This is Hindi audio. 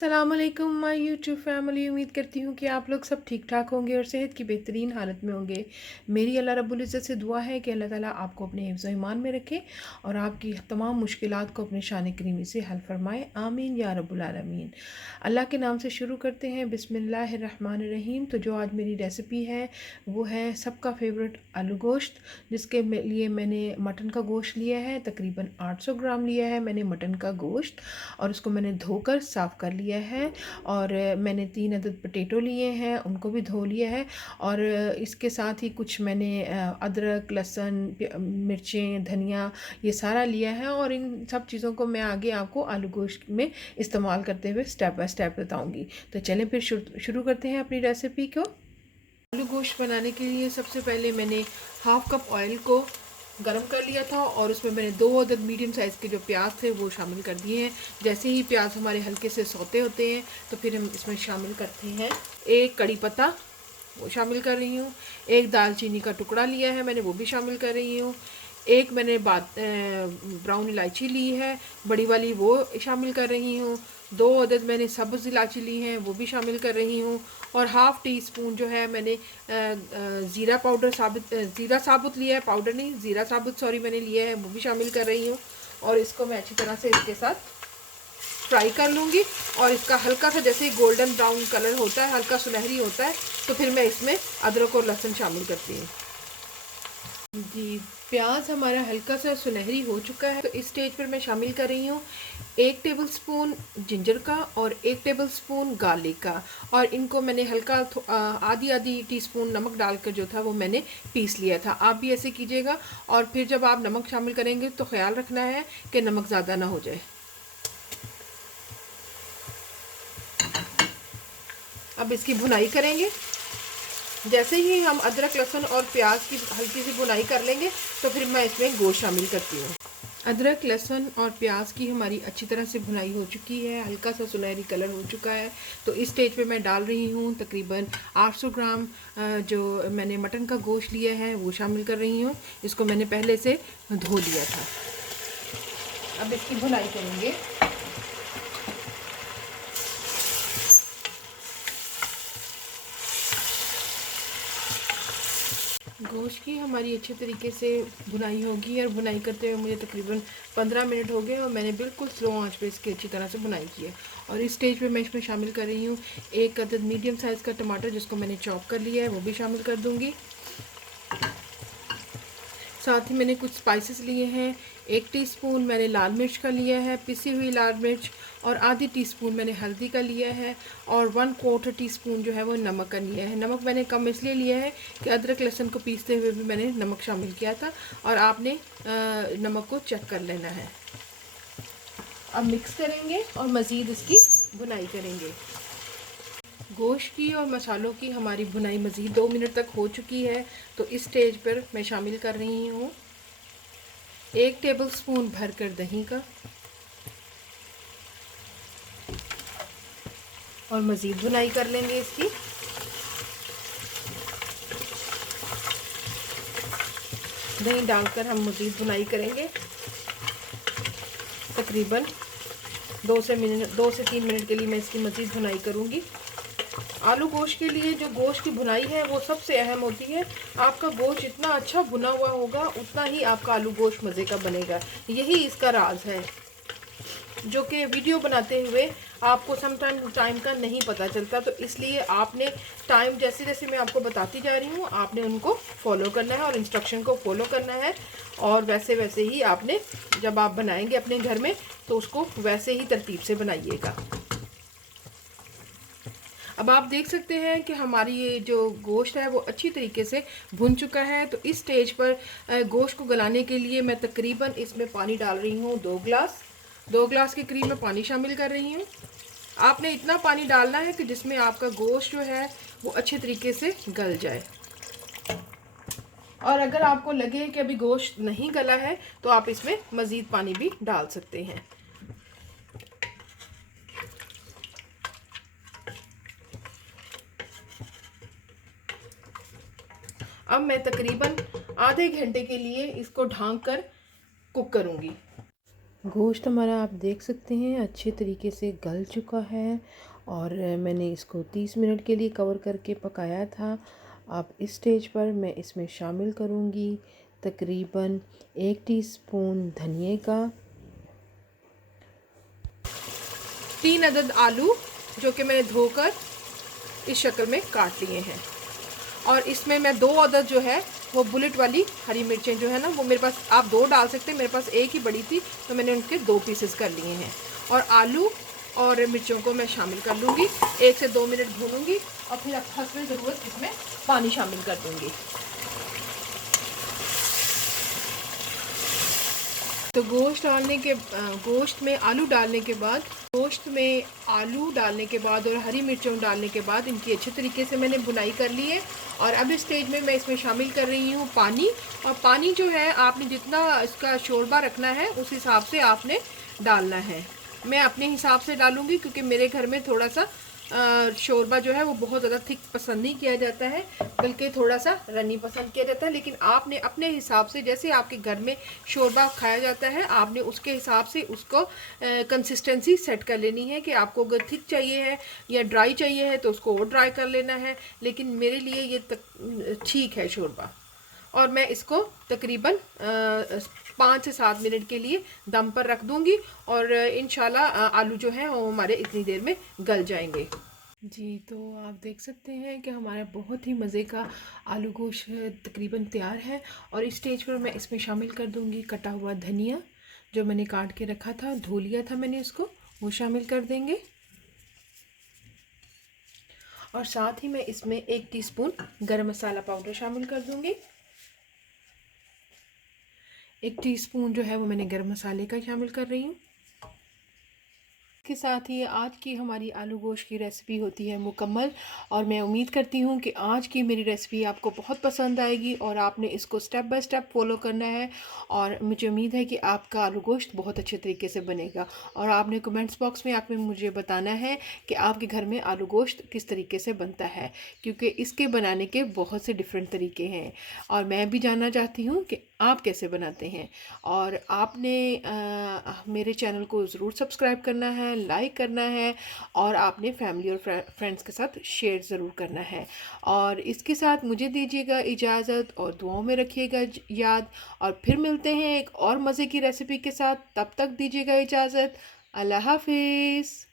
अस्सलामुअलैकुम माय यूट्यूब फैमिली। उम्मीद करती हूँ कि आप लोग सब ठीक ठाक होंगे और सेहत की बेहतरीन हालत में होंगे। मेरी अल्लाह रब्बुल इज़्ज़त से दुआ है कि अल्लाह ताला आपको अपने हिफ्ज़ व ईमान में रखे और आपकी तमाम मुश्किलात को अपने शान करीमी से हल फरमाए। आमीन या रब्बुल आलमीन। अल्लाह के नाम से शुरू करते हैं, बिस्मिल्लाहिर्रहमानिर्रहीम। तो जो आज मेरी रेसिपी है वो है सबका फेवरेट आलू गोश्त, जिसके लिए मैंने मटन का गोश्त लिया है। तकरीबन 800 ग्राम लिया है मैंने मटन का गोश्त और उसको मैंने धोकर साफ़ कर लिया है। और मैंने 3 अदद पोटैटो लिए हैं, उनको भी धो लिया है। और इसके साथ ही कुछ मैंने अदरक, लहसुन, मिर्चें, धनिया ये सारा लिया है। और इन सब चीज़ों को मैं आगे आपको आलू गोश्त में इस्तेमाल करते हुए स्टेप बाय स्टेप बताऊंगी। तो चलें फिर शुरू करते हैं अपनी रेसिपी को। आलू गोश्त बनाने के लिए सबसे पहले मैंने हाफ़ कप ऑयल को गरम कर लिया था और उसमें मैंने 2 अदद मीडियम साइज़ के जो प्याज थे वो शामिल कर दिए हैं। जैसे ही प्याज हमारे हल्के से सौते होते हैं तो फिर हम इसमें शामिल करते हैं एक कड़ी पत्ता, वो शामिल कर रही हूँ। एक दालचीनी का टुकड़ा लिया है मैंने, वो भी शामिल कर रही हूँ। एक मैंने ब्राउन इलायची ली है बड़ी वाली, वो शामिल कर रही हूँ। 2 अदद मैंने सब्ज़ इलायची ली हैं, वो भी शामिल कर रही हूँ। और हाफ़ टी स्पून जो है मैंने ज़ीरा पाउडर ज़ीरा साबुत लिया है, पाउडर नहीं, ज़ीरा साबुत सॉरी मैंने लिया है, वो भी शामिल कर रही हूँ। और इसको मैं अच्छी तरह से इसके साथ फ्राई कर लूँगी। और इसका हल्का सा जैसे ही गोल्डन ब्राउन कलर होता है, हल्का सुनहरी होता है, तो फिर मैं इसमें अदरक और लहसुन शामिल करती हूँ। जी, प्याज हमारा हल्का सा सुनहरी हो चुका है। तो इस स्टेज पर मैं शामिल कर रही हूँ 1 टेबलस्पून जिंजर का और 1 टेबलस्पून गार्लिक का। और इनको मैंने हल्का आधी आधी टीस्पून नमक डालकर जो था वो मैंने पीस लिया था। आप भी ऐसे कीजिएगा। और फिर जब आप नमक शामिल करेंगे तो ख्याल रखना है कि नमक ज़्यादा ना हो जाए। अब इसकी भुनाई करेंगे। जैसे ही हम अदरक, लहसुन और प्याज की हल्की सी भुनाई कर लेंगे तो फिर मैं इसमें गोश्त शामिल करती हूँ। अदरक, लहसुन और प्याज की हमारी अच्छी तरह से भुनाई हो चुकी है, हल्का सा सुनहरी कलर हो चुका है। तो इस स्टेज पे मैं डाल रही हूँ तकरीबन 800 ग्राम जो मैंने मटन का गोश्त लिया है वो शामिल कर रही हूँ। इसको मैंने पहले से धो लिया था। अब इसकी भुनाई करेंगे। गोश्त की हमारी अच्छे तरीके से भुनाई होगी और भुनाई करते हुए मुझे तकरीबन 15 मिनट हो गए और मैंने बिल्कुल स्लो आंच पे इसकी अच्छी तरह से भुनाई की है। और इस स्टेज पे मैं इसमें शामिल कर रही हूँ 1 अदद मीडियम साइज़ का टमाटर, जिसको मैंने चॉप कर लिया है, वो भी शामिल कर दूँगी। साथ ही मैंने कुछ स्पाइसेस लिए हैं। 1 टीस्पून मैंने लाल मिर्च का लिया है, पिसी हुई लाल मिर्च। और आधी टीस्पून मैंने हल्दी का लिया है। और 1/4 टीस्पून जो है वो नमक का लिया है। नमक मैंने कम इसलिए लिया है कि अदरक लहसुन को पीसते हुए भी मैंने नमक शामिल किया था और आपने नमक को चेक कर लेना है। अब मिक्स करेंगे और मज़ीद इसकी भुनाई करेंगे। गोश्त की और मसालों की हमारी भुनाई मज़ीद 2 मिनट तक हो चुकी है। तो इस स्टेज पर मैं शामिल कर रही हूँ 1 टेबलस्पून भरकर दही का और मज़ीद भुनाई कर लेंगे इसकी। दही डालकर हम मज़ीद भुनाई करेंगे। तकरीबन 2 से 3 मिनट के लिए मैं इसकी मज़ीद भुनाई करूँगी। आलू गोश्त के लिए जो गोश्त की भुनाई है वो सबसे अहम होती है। आपका गोश्त जितना अच्छा भुना हुआ होगा उतना ही आपका आलू गोश्त मज़े का बनेगा। यही इसका राज है, जो कि वीडियो बनाते हुए आपको टाइम का नहीं पता चलता। तो इसलिए आपने टाइम जैसे जैसे मैं आपको बताती जा रही हूँ आपने उनको फॉलो करना है और इंस्ट्रक्शन को फॉलो करना है। और वैसे वैसे ही आपने जब आप बनाएंगे अपने घर में तो उसको वैसे ही तरतीब से बनाइएगा। अब आप देख सकते हैं कि हमारी ये जो गोश्त है वो अच्छी तरीके से भुन चुका है। तो इस स्टेज पर गोश्त को गलाने के लिए मैं तकरीबन इसमें पानी डाल रही हूँ 2 ग्लास के करीब मैं पानी शामिल कर रही हूँ। आपने इतना पानी डालना है कि जिसमें आपका गोश्त जो है वो अच्छे तरीके से गल जाए। और अगर आपको लगे कि अभी गोश्त नहीं गला है तो आप इसमें मज़ीद पानी भी डाल सकते हैं। अब मैं तकरीबन आधे घंटे के लिए इसको ढक कर कुक करूँगी। गोश्त हमारा आप देख सकते हैं अच्छे तरीके से गल चुका है और मैंने इसको 30 मिनट के लिए कवर करके पकाया था। अब इस स्टेज पर मैं इसमें शामिल करूंगी तकरीबन 1 टीस्पून धनिए का, 3 अदद आलू जो कि मैंने धोकर इस शक्ल में काट लिए हैं, और इसमें मैं 2 अदद जो है वो बुलेट वाली हरी मिर्चें जो है ना, वो मेरे पास आप 2 डाल सकते हैं, मेरे पास एक ही बड़ी थी तो मैंने उनके 2 पीसेस कर लिए हैं। और आलू और मिर्चों को मैं शामिल कर लूँगी, 1 से 2 मिनट भूनूंगी और फिर हस्ब ज़रूरत इसमें पानी शामिल कर दूँगी। तो गोश्त में आलू डालने के बाद और हरी मिर्चों डालने के बाद इनकी अच्छे तरीके से मैंने बुनाई कर ली है। और अब इस स्टेज में मैं इसमें शामिल कर रही हूँ पानी। और पानी जो है आपने जितना इसका शोरबा रखना है उस हिसाब से आपने डालना है। मैं अपने हिसाब से डालूँगी क्योंकि मेरे घर में थोड़ा सा शोरबा जो है वो बहुत ज़्यादा थिक पसंद नहीं किया जाता है, बल्कि थोड़ा सा रनी पसंद किया जाता है। लेकिन आपने अपने हिसाब से, जैसे आपके घर में शोरबा खाया जाता है, आपने उसके हिसाब से उसको कंसिस्टेंसी सेट कर लेनी है कि आपको अगर थिक चाहिए है या ड्राई चाहिए है तो उसको और ड्राई कर लेना है। लेकिन मेरे लिए ये ठीक है शोरबा। और मैं इसको तकरीबन 5 से 7 मिनट के लिए दम पर रख दूंगी और इंशाल्लाह आलू जो है वो हमारे इतनी देर में गल जाएंगे। जी, तो आप देख सकते हैं कि हमारा बहुत ही मज़े का आलू गोश्त तकरीबन तैयार है। और इस स्टेज पर मैं इसमें शामिल कर दूंगी कटा हुआ धनिया जो मैंने काट के रखा था, धो लिया था मैंने इसको, वो शामिल कर देंगे। और साथ ही मैं इसमें 1 टीस्पून गरम मसाला पाउडर शामिल कर दूंगी। 1 टीस्पून जो है वो मैंने गरम मसाले का शामिल कर रही हूँ। के साथ ही आज की हमारी आलू गोश्त की रेसिपी होती है मुकम्मल। और मैं उम्मीद करती हूँ कि आज की मेरी रेसिपी आपको बहुत पसंद आएगी और आपने इसको स्टेप बाय स्टेप फॉलो करना है। और मुझे उम्मीद है कि आपका आलू गोश्त बहुत अच्छे तरीके से बनेगा। और आपने कमेंट्स बॉक्स में आपने मुझे बताना है कि आपके घर में आलू गोश्त किस तरीके से बनता है, क्योंकि इसके बनाने के बहुत से डिफरेंट तरीके हैं और मैं भी जानना चाहती हूँ कि आप कैसे बनाते हैं। और आपने मेरे चैनल को ज़रूर सब्सक्राइब करना है, लाइक करना है और आपने फैमिली और फ्रेंड्स के साथ शेयर ज़रूर करना है। और इसके साथ मुझे दीजिएगा इजाज़त और दुआओं में रखिएगा याद। और फिर मिलते हैं एक और मज़े की रेसिपी के साथ, तब तक दीजिएगा इजाज़त। अल्लाह हाफिज़।